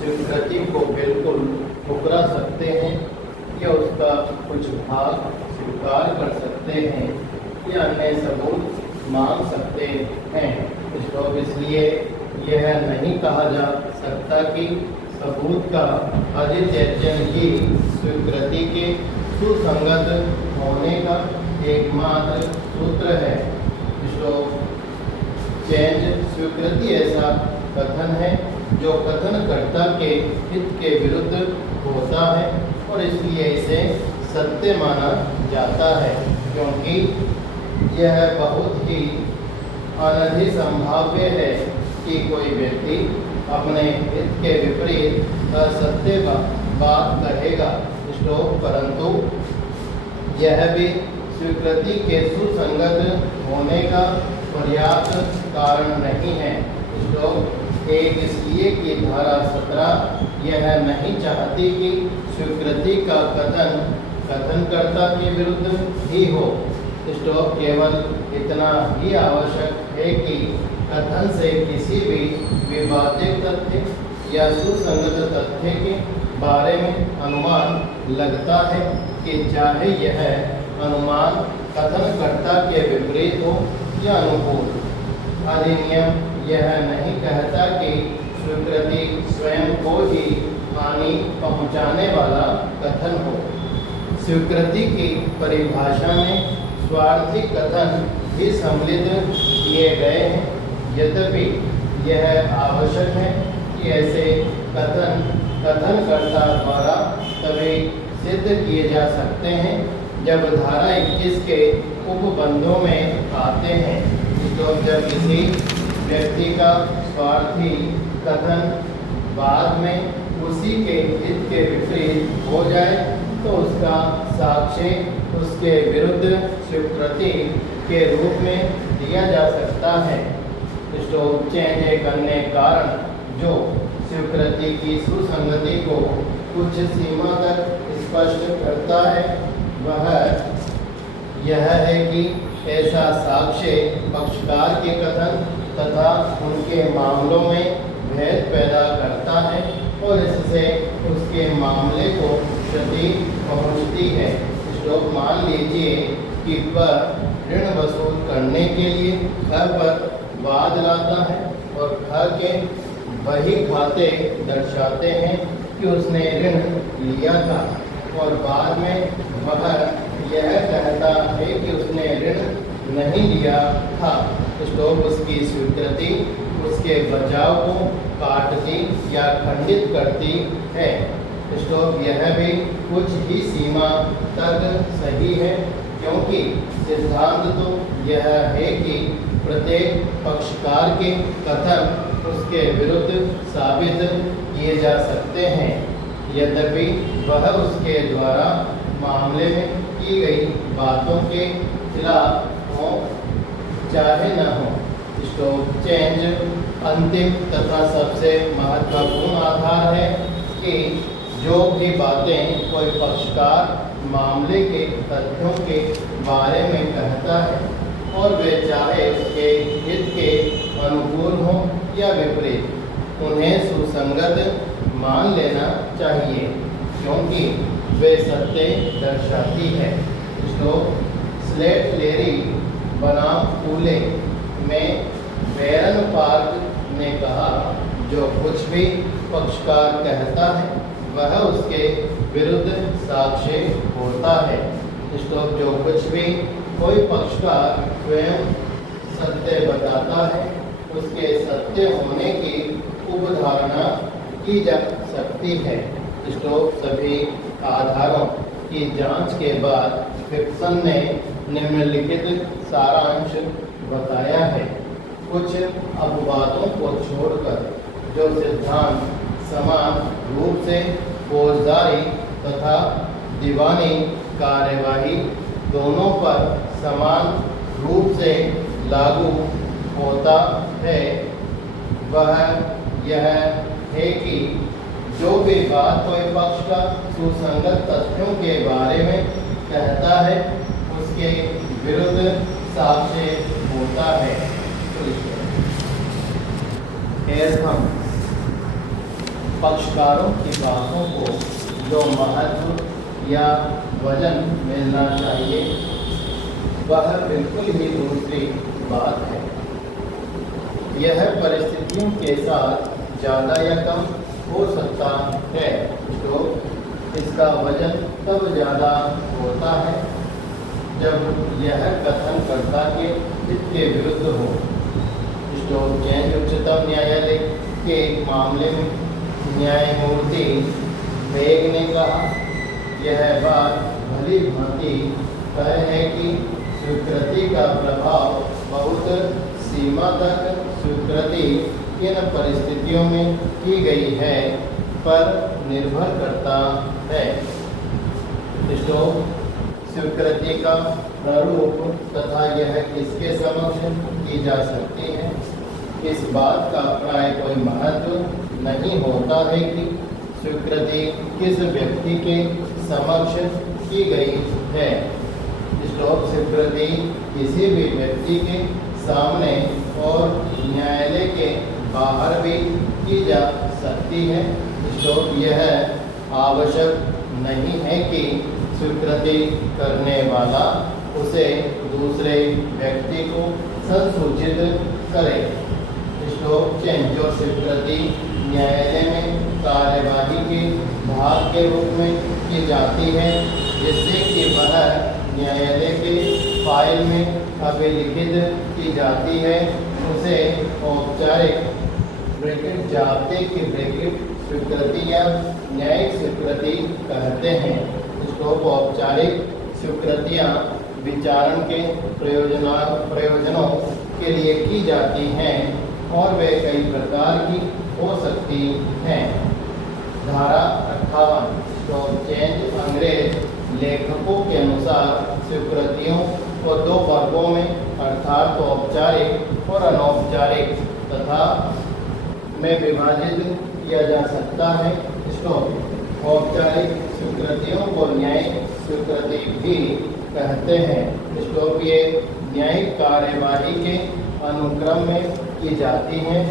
स्वीकृति को बिल्कुल ठुकरा सकते हैं या उसका कुछ भाग स्वीकार कर सकते हैं या अन्य सबूत मांग सकते हैं। इसलिए यह नहीं कहा जा सकता कि सबूत का अधित्यजन ही स्वीकृति के सुसंगत होने का एकमात्र सूत्र है। चेंज स्वीकृति ऐसा कथन है जो कथनकर्ता के हित के विरुद्ध होता है और इसलिए इसे सत्य माना जाता है, क्योंकि यह बहुत ही अनधिसंभाव्य है कि कोई व्यक्ति अपने हित के विपरीत असत्य बात कहेगा। परंतु यह भी स्वीकृति के सुसंगत होने का पर्याप्त कारण नहीं है। एक इसलिए कि धारा 17 यह नहीं चाहती कि स्वीकृति का कथन कथनकर्ता के विरुद्ध ही हो। केवल इतना ही आवश्यक है कि कथन से किसी भी विवादित तथ्य या सुसंगत तथ्य के बारे में अनुमान लगता है कि चाहे यह अनुमान कथनकर्ता के विपरीत हो या अनुकूल। अधिनियम यह नहीं कहता कि स्वीकृति स्वयं को ही हानि पहुंचाने वाला कथन हो। स्वीकृति की परिभाषा में स्वार्थी कथन भी सम्मिलित किए गए हैं, यद्यपि यह आवश्यक है कि ऐसे कथनकर्ता द्वारा तभी सिद्ध किए जा सकते हैं जब धारा 21 के उपबंधों में आते हैं। जब किसी व्यक्ति का स्वार्थी कथन बाद में उसी के हित के विपरीत हो जाए तो उसका साक्ष्य उसके विरुद्ध स्वीकृति के रूप में दिया जा सकता है। चेंज एक अन्य कारण जो स्वीकृति की सुसंगति को कुछ सीमा तक स्पष्ट करता है वह यह है कि ऐसा साक्ष्य पक्षकार के कथन तथा उनके मामलों में भेद पैदा करता है और इससे उसके मामले को क्षति पहुंचती है। मान लीजिए कि वह ऋण वसूल करने के लिए घर पर वाद लाता है और घर के वही खाते दर्शाते हैं कि उसने ऋण लिया था और बाद में वह यह कहता है कि उसने ऋण नहीं लिया था। उसकी स्वीकृति उसके बचाव को काटती या खंडित करती है। यह भी कुछ ही सीमा तक सही है, क्योंकि सिद्धांत तो यह है कि प्रत्येक पक्षकार के कथन उसके विरुद्ध साबित किए जा सकते हैं, यद्यपि वह उसके द्वारा मामले में की गई बातों के खिलाफ हो चाहे न हो। चेंज अंतिम तथा सबसे महत्वपूर्ण आधार है कि जो भी बातें कोई पक्षकार मामले के तथ्यों के बारे में कहता है और वे चाहे उसके हित के अनुकूल हों या विपरीत, उन्हें सुसंगत मान लेना चाहिए, क्योंकि वे सत्य दर्शाती है। स्लेट लेरी बनाम फूले में बैरन पार्क ने कहा, जो कुछ भी पक्षकार कहता है वह उसके विरुद्ध साक्ष्य होता है। जो कुछ भी कोई पक्षकार स्वयं सत्य बताता है उसके सत्य होने की उपधारणा की जा सकती है। सभी आधारों की जांच के बाद फिक्सन ने निम्नलिखित सारांश बताया है। कुछ अपवादों को छोड़कर जो सिद्धांत समान रूप से फौजदारी तथा दीवानी कार्यवाही दोनों पर समान रूप से लागू होता है, वह यह है कि जो भी बात कोई पक्ष का सुसंगत तथ्यों के बारे में कहता है उसके विरुद्ध साक्ष्य होता है। पक्षकारों की बातों को जो महत्व या वजन मिलना चाहिए वह बिल्कुल ही दूसरी बात है। यह परिस्थितियों के साथ ज़्यादा या कम हो सकता है, तो इसका वजन तब ज़्यादा होता है जब यह कथनकर्ता के हित के विरुद्ध हो। स्टॉक चेंज उच्चतम न्यायालय के एक मामले में न्यायमूर्ति बेग ने कहा, यह बात भली भांति तय है कि स्वीकृति का प्रभाव बहुत सीमा तक स्वीकृति किन परिस्थितियों में की गई है पर निर्भर करता है। स्वीकृति का प्रारूप तथा यह किसके समक्ष की जा सकती है, इस बात का प्राय कोई महत्व नहीं होता है कि स्वीकृति किस व्यक्ति के समक्ष की गई है। स्वीकृति किसी भी व्यक्ति के सामने और न्यायालय के बाहर भी की जा सकती है। यह आवश्यक नहीं है कि स्वीकृति करने वाला उसे दूसरे व्यक्ति को संसूचित करे। जो स्वीकृति न्यायालय में कार्यवाही के भाग के रूप में की जाती है, जिससे कि वह न्यायालय के फाइल में अभिलिखित की जाती है, उसे औपचारिक जाब्ते की स्वीकृति या न्यायिक स्वीकृति कहते हैं। इसको औपचारिक स्वीकृतियाँ विचारण के प्रयोजनों के लिए की जाती हैं और वे कई प्रकार की हो सकती हैं। धारा 58 स्टॉक चेंज अंग्रेज लेखकों के अनुसार स्वीकृतियों को दो वर्गों में अर्थात औपचारिक और अनौपचारिक तथा में विभाजित किया जा सकता है। औपचारिक स्वीकृतियों को न्यायिक स्वीकृति भी कहते हैं। ये न्यायिक कार्यवाही के अनुक्रम में की जाती हैं।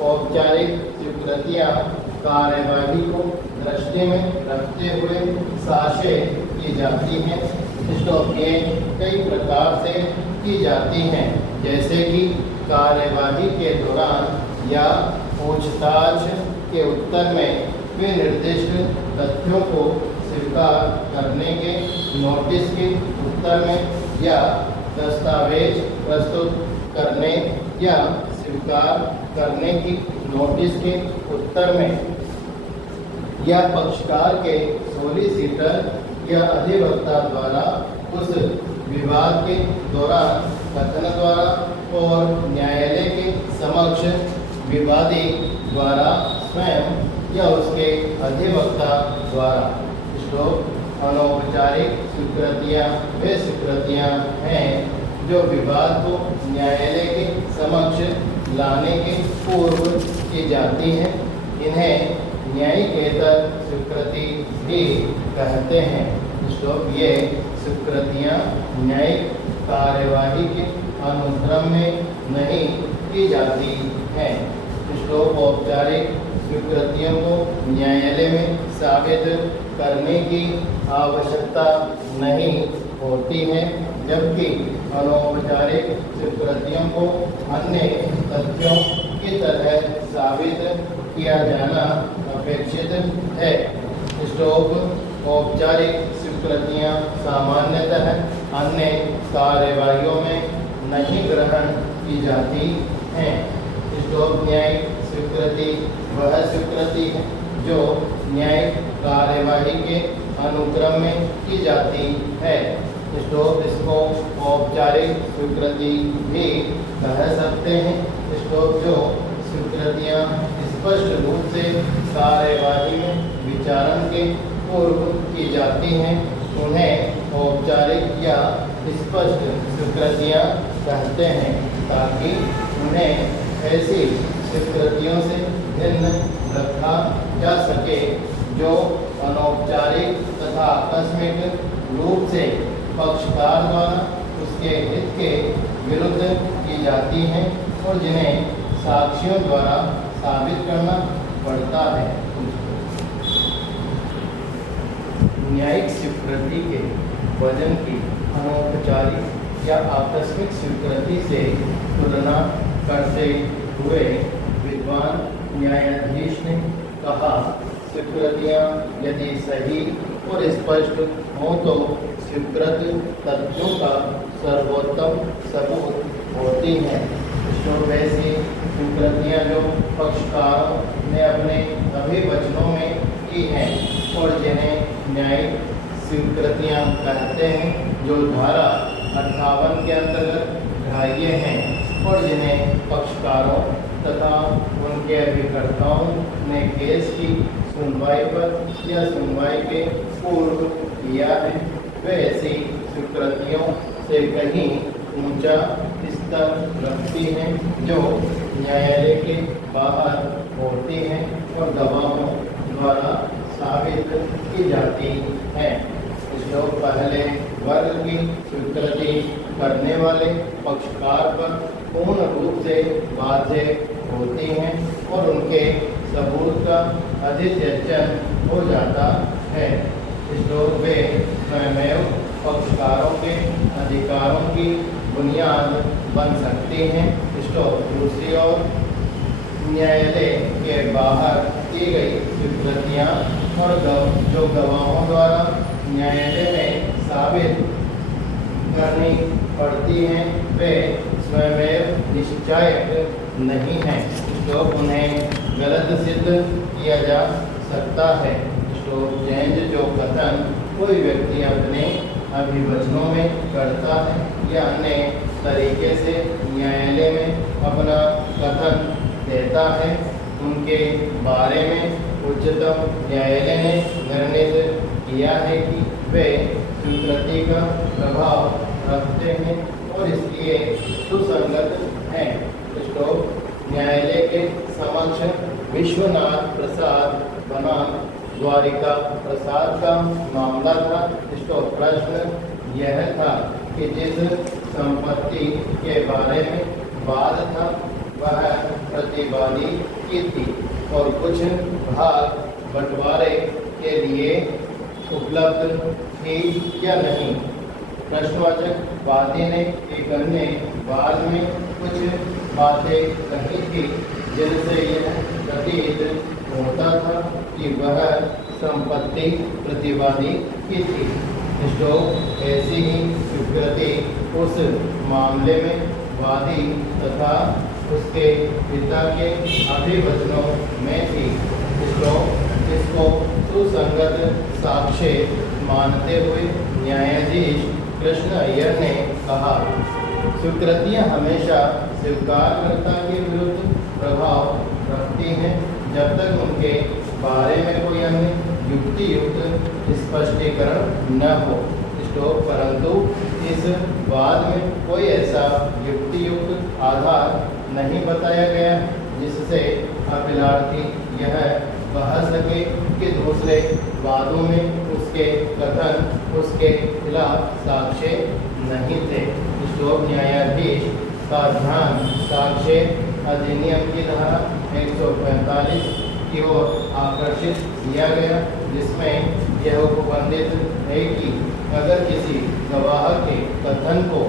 औपचारिक स्वीकृतियाँ कार्यवाही को दृष्टि में रखते हुए साशे की जाती हैं। ये कई प्रकार से की जाती हैं, जैसे कि कार्यवाही के दौरान या पूछताछ के उत्तर में वे निर्दिष्ट तथ्यों को स्वीकार करने के नोटिस के उत्तर में या दस्तावेज प्रस्तुत करने या स्वीकार करने की नोटिस के उत्तर में या पक्षकार के सॉलिसिटर या अधिवक्ता द्वारा उस विवाद के दौरान कथन द्वारा और न्यायालय के समक्ष विवादी द्वारा स्वयं या उसके अधिवक्ता द्वारा। अनौपचारिक स्वीकृतियाँ वे स्वीकृतियाँ हैं जो विवाद को न्यायालय के समक्ष लाने के पूर्व की जाती हैं। इन्हें न्यायिकेतर स्वीकृति भी कहते हैं। ये स्वीकृतियाँ न्यायिक कार्यवाही के अनुक्रम में नहीं की जाती हैं। औपचारिक स्वीकृतियों को न्यायालय में साबित करने की आवश्यकता नहीं होती है, जबकि अनौपचारिक स्वीकृतियों को अन्य तथ्यों की तरह साबित किया जाना अपेक्षित है। औपचारिक स्वीकृतियाँ सामान्यतः अन्य कार्यवाहियों में नहीं ग्रहण की जाती हैं। न्यायिक स्वीकृति वह स्वीकृति है जो न्यायिक कार्यवाही के अनुक्रम में की जाती है। इसको औपचारिक स्वीकृति भी कह सकते हैं। जो स्वीकृतियाँ स्पष्ट रूप से कार्यवाही में विचारण के पूर्व की जाती हैं, उन्हें औपचारिक या स्पष्ट स्वीकृतियाँ कहते हैं, ताकि उन्हें ऐसी स्वीकृतियों से भिन्न रखा जा सके जो अनौपचारिक तथा आकस्मिक रूप से पक्षकार द्वारा उसके हित के विरुद्ध की जाती हैं और जिन्हें साक्षियों द्वारा साबित करना पड़ता है। न्यायिक स्वीकृति के वजन की अनौपचारिक या आकस्मिक स्वीकृति से तुलना करते हुए विद्वान न्यायाधीश ने कहा, स्वीकृतियाँ यदि सही और स्पष्ट हों तो स्वीकृत तथ्यों का सर्वोत्तम सबूत होती हैं। तो वैसी स्वीकृतियाँ जो पक्षकारों ने अपने अभिवचनों में की हैं और जिन्हें न्यायिक स्वीकृतियाँ कहते हैं, जो धारा 58 के अंतर्गत ग्राह्य हैं और जिन्हें पक्षकारों तथा उनके अभिकर्ताओं ने केस की सुनवाई पर या सुनवाई के पूर्व किया है, वे ऐसी स्वीकृतियों से कहीं ऊंचा स्तर रखती हैं, जो न्यायालय के बाहर होती हैं और गवाहों द्वारा साबित की जाती हैं। जो पहले वर्ग की स्वीकृति करने वाले पक्षकार पर पूर्ण रूप से बाध्य होती हैं और उनके सबूत का अधित्यजन हो जाता है। वे स्वयं पक्षकारों के अधिकारों की बुनियाद बन सकती हैं। दूसरी ओर न्यायालय के बाहर की गई स्वीकृतियाँ और जो गवाहों द्वारा न्यायालय में साबित करनी पड़ती हैं, वे स्वयं निश्चायक नहीं हैं, तो उन्हें गलत सिद्ध किया जा सकता है। तो जो कथन कोई व्यक्ति अपने अभिवचनों में करता है या अन्य तरीके से न्यायालय में अपना कथन देता है, उनके बारे में उच्चतम न्यायालय ने निर्णित किया है कि वे स्वीकृति का प्रभाव रखते हैं और इसलिए सुसंगत हैं। तो न्यायालय के समक्ष विश्वनाथ प्रसाद बनाम द्वारिका प्रसाद का मामला था। इसका प्रश्न यह था कि जिस संपत्ति के बारे में वाद था वह प्रतिवादी की थी और कुछ भाग बंटवारे के लिए उपलब्ध थी या नहीं। प्रश्नवाचक वादी ने एक अन्य वाद में कुछ बातें कही थी जिनसे यह प्रतीत होता था कि वह संपत्ति प्रतिवादी की थी। ऐसी ही स्वीकृति उस मामले में वादी तथा उसके पिता के अभिवचनों में थी। इसको सुसंगत साक्ष्य मानते हुए न्यायाधीश कृष्ण अय्यर ने कहा, स्वीकृतियाँ हमेशा स्वीकारकर्ता के विरुद्ध प्रभाव रखती हैं जब तक उनके बारे में कोई अन्य युक्ति युक्त स्पष्टीकरण न हो। परंतु इस वाद में कोई ऐसा युक्ति युक्त आधार नहीं बताया गया जिससे अभिलाषी यह कह सके कि दूसरे वादों में उसके कथन उसके खिलाफ साक्ष्य नहीं थे। न्यायाधीश का ध्यान साक्ष्य अधिनियम की धारा 145 की ओर आकर्षित किया गया, जिसमें यह उपबंधित है कि अगर किसी गवाह के कथन को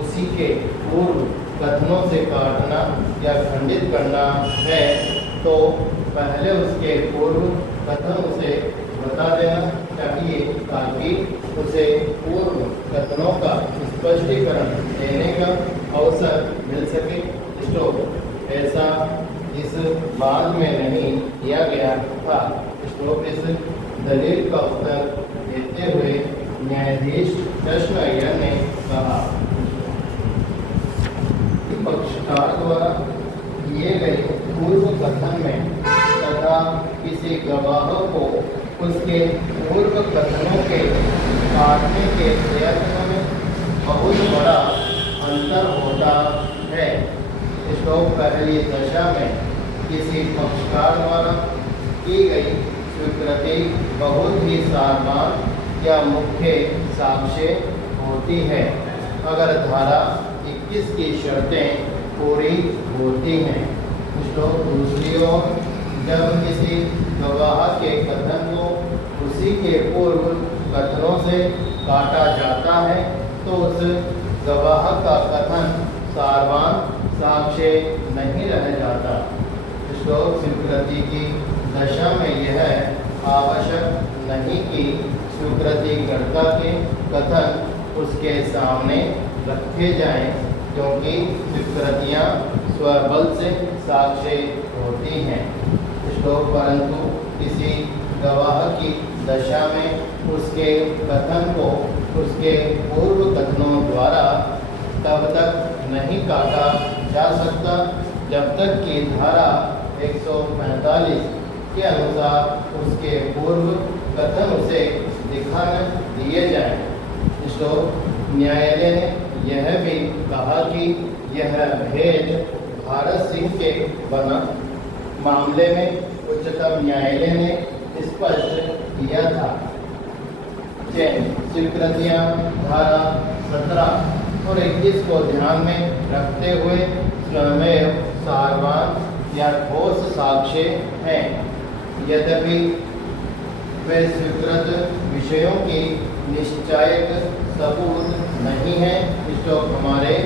उसी के पूर्व कथनों से काटना या खंडित करना है तो पहले उसके पूर्व कथन उसे बता देना चाहिए ताकि उसे पूर्व कथनों का स्पष्टीकरण देने का अवसर मिल सके। ऐसा इस बाद में नहीं किया गया था। इस दलील का उत्तर देते हुए न्यायाधीश कृष्ण अय्यर ने कहा, पक्षकार द्वारा किए गए पूर्व कथन में तथा किसी गवाह को उसके पूर्व कथनों के काटने के प्रयत्न में बहुत बड़ा अंतर होता है। पहली दशा में किसी पक्षकार द्वारा की गई स्वीकृति बहुत ही सारवान या मुख्य साक्ष्य होती है अगर धारा 21 की शर्तें पूरी होती हैं। दूसरी ओर जब किसी गवाह के कथन को उसी के पूर्व कथनों से काटा जाता है तो उस गवाह का कथन सारवान साक्ष्य नहीं रह जाता। श्लोक स्वीकृति की दशा में यह आवश्यक नहीं कि स्वीकृतिकर्ता के कथन उसके सामने रखे जाएं, क्योंकि स्वीकृतियाँ स्वबल से साक्ष्य होती हैं। श्लोक परंतु किसी गवाह की दशा में उसके कथन को उसके पूर्व कथनों द्वारा तब तक नहीं काटा जा सकता जब तक कि धारा 145 के अनुसार उसके पूर्व कथन उसे दिखा न दिए जाए। श्लोक न्यायालय ने यह भी कहा कि यह भेद भारत सिंह के बना मामले में उच्चतम न्यायालय ने स्पष्ट किया था। स्वीकृतियाँ धारा 17 और 21 को ध्यान में रखते हुए स्वयं सारवान या ठोस साक्ष्य हैं, यद्यपि वे स्वीकृत विषयों की निश्चायक सबूत नहीं है। तो हमारे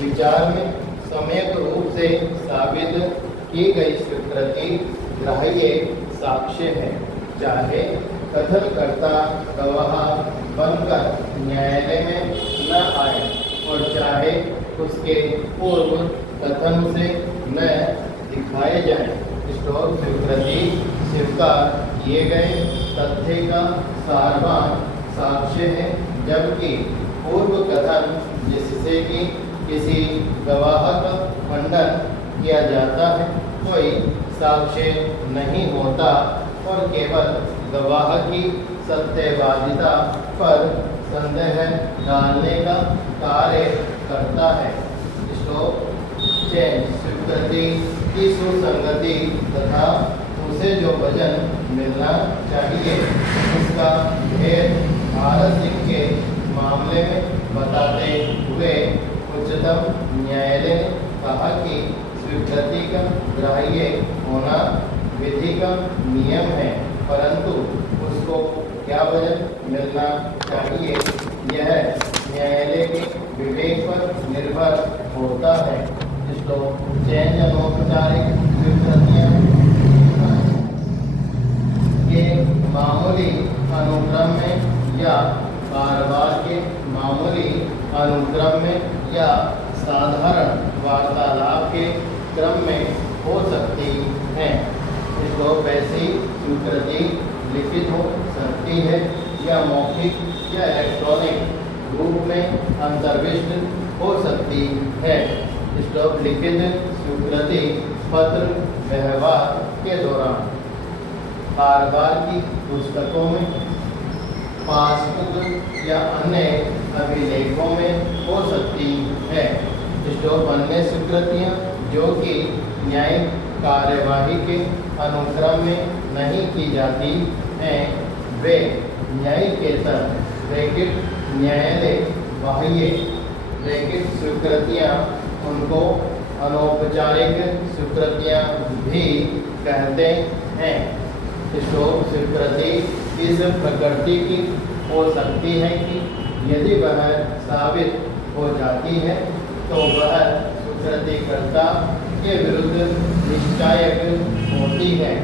विचार में सम्यक रूप से साबित की गई स्वीकृति ग्राह्य साक्ष्य है, चाहे कथनकर्ता गवाह बनकर न्यायालय में न आए और चाहे उसके पूर्व कथन से न दिखाए जाए। श्लोक स्वीकृति स्वीकार किए गए तथ्य का सारवान साक्ष्य है, जबकि पूर्व कथन जिससे कि किसी गवाह का खंडन किया जाता है कोई साक्ष्य नहीं होता और केवल गवाह की सत्यवादिता पर संदेह डालने का कार्य करता है। श्लोक स्वीकृति की सुसंगति तथा उसे जो वजन मिलना चाहिए उसका भेद भारत सिंह के मामले में बताते हुए उच्चतम न्यायालय ने कहा कि स्वीकृति का ग्राह्य होना विधि का नियम है, परंतु उसको क्या वजन मिलना चाहिए यह न्यायालय के विवेक पर निर्भर होता है। श्लोक अनौपचारिक स्वीकृतियाँ के मामूली अनुक्रम में या कारोबार के मामूली अनुक्रम में या साधारण वार्तालाप के क्रम में हो सकती हैं। श्लोक ऐसी स्वीकृति लिखित हो सकती है या मौखिक या इलेक्ट्रॉनिक रूप में अंतर्विष्ट हो सकती है। श्लोक लिखित स्वीकृति पत्र व्यवहार के दौरान कारोबार की पुस्तकों में, पासबुक या अन्य अभिलेखों में हो सकती है। श्लोक अन्य स्वीकृतियाँ जो कि न्यायिक कार्यवाही के अनुक्रम में नहीं की जाती हैं वे न्यायिकेतर ब्रैकेट न्यायालय बाह्य ब्रैकेट स्वीकृतियाँ उनको अनौपचारिक स्वीकृतियाँ भी कहते हैं। श्लोक स्वीकृति इस प्रकृति की हो सकती है कि यदि वह साबित हो जाती है तो वह स्वीकृतिकर्ता के विरुद्ध निश्चायक होती है।